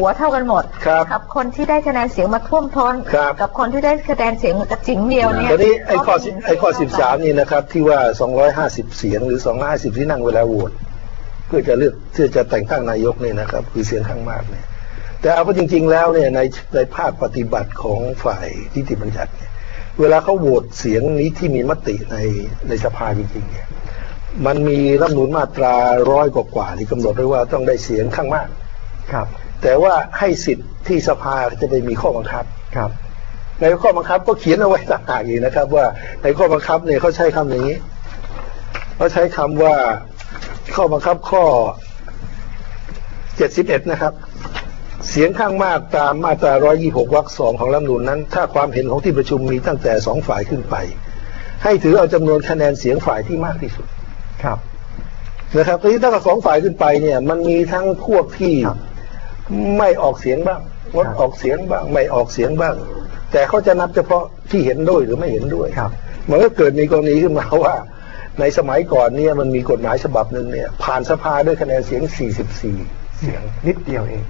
หัวเท่ากันหมดครับกับ คนที่ได้คะแนนเสียงมาท่วมท้น ครับ กับคนที่ได้คะแนนเสียงกระจิ๋งเดียวเนี่ยตอนนี้ไอ้ข้อสิเขาไอ้ข้อ13นี่นะครับ ที่ว่า250เสียงหรือ250ที่นั่งเวลาโหวตเพื่อจะเลือกเพื่อจะแต่งตั้งนายกเนี่ยนะครับ คือเสียงข้างมากเนี่ย แต่เอาก็จริง ๆ แล้วเนี่ยในในภาคปฏิบัติของฝ่ายนิติบัญญัติเนี่ยเวลาเขาโหวตเสียงนี้ที่มีมติในในสภาจริงๆเนี่ยมันมีรัฐธรรมนูญมาตราร้อยกว่าๆที่กำหนดไว้ว่าต้องได้เสียงข้างมากครับ แต่ว่าให้สิทธิ์ที่สภาจะไปมีข้อบังคับครับ ในข้อบังคับก็เขียนเอาไว้ต่างหากอีกนะครับ ว่าในข้อบังคับเนี่ยเขาใช้คำอย่างนี้เขาใช้คำว่าข้อบังคับข้อ71นะครับ เสียงข้างมากตามมาตรา126วรรคสองของรัฐธรรมนูญนั้น ถ้าความเห็นของที่ประชุมมีตั้งแต่สองฝ่ายขึ้นไป ให้ถือเอาจำนวนคะแนนเสียงฝ่ายที่มากที่สุดครับนะครับทีนี้ถ้าสองฝ่ายขึ้นไปเนี่ย มันมีทั้งพวกที่ครับ ไม่ออกเสียงบ้างงดครับออกเสียงบ้างไม่ออกเสียงบ้าง แต่เขาจะนับเฉพาะที่เห็นด้วยหรือไม่เห็นด้วยครับ มันก็เกิดมีกรณีขึ้นมาว่า ในสมัยก่อนเนี่ยมันมีกฎหมายฉบับหนึ่งเนี่ย ผ่านสภาด้วยคะแนนเสียง 44 เสียงนิดเดียวเอง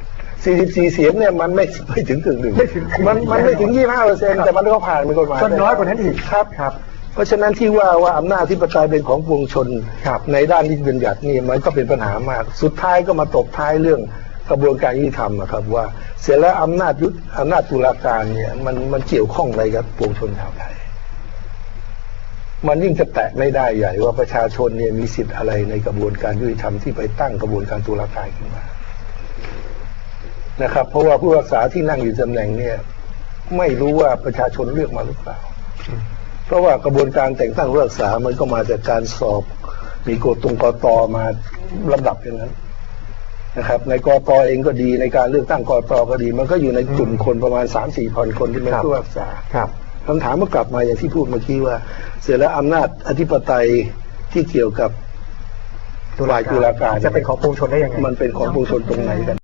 44 เสียงเนี่ยมันไม่ไม่ถึงกึ่งหนึ่งไม่ถึงมันมันไม่ถึง 25เปอร์เซ็นต์ครับแต่มันก็ผ่านเป็นกฎหมายก็น้อยกว่านั้นอีกครับครับ เพราะฉะนั้นที่ว่าว่าอำนาจที่ประชาเป็นของปวงชนครับในด้านนิติบัญญัตินี่มันก็เป็นปัญหามาก สุดท้ายก็มาตบท้ายเรื่อง กระบวนการยุติธรรมอะครับว่าเสร็จแล้วอำนาจยุติอำนาจตุลาการเนี่ยมันมันเกี่ยวข้องอะไรกับปวงชนชาวไทย มันยิ่งจะแตะไม่ได้ใหญ่ว่าประชาชนเนี่ยมีสิทธิ์อะไรในกระบวนการยุติธรรมที่ไปตั้งกระบวนการตุลาการขึ้นมานะครับ เพราะว่าผู้รักษาที่นั่งอยู่ตำแหน่งเนี่ยไม่รู้ว่าประชาชนเลือกมาหรือเปล่า เพราะว่ากระบวนการแต่งตั้งผู้รักษามันก็มาจากการสอบ มีกฎตรงกตมาลำดับอย่างนั้น นะครับ ในกตเองก็ดีในการเลือกตั้งกตก็ดี มันก็อยู่ในกลุ่มคนประมาณสามสี่พันคนที่เป็นครับผู้รักษาครับคำถามก็กลับมาอย่างที่พูดเมื่อกี้ว่า เสร็จแล้วอำนาจอธิปไตยที่เกี่ยวกับฝ่ายตุลาการจะเป็นของปวงชนได้ยังไงมันเป็นของปวงชนตรงไหนกัน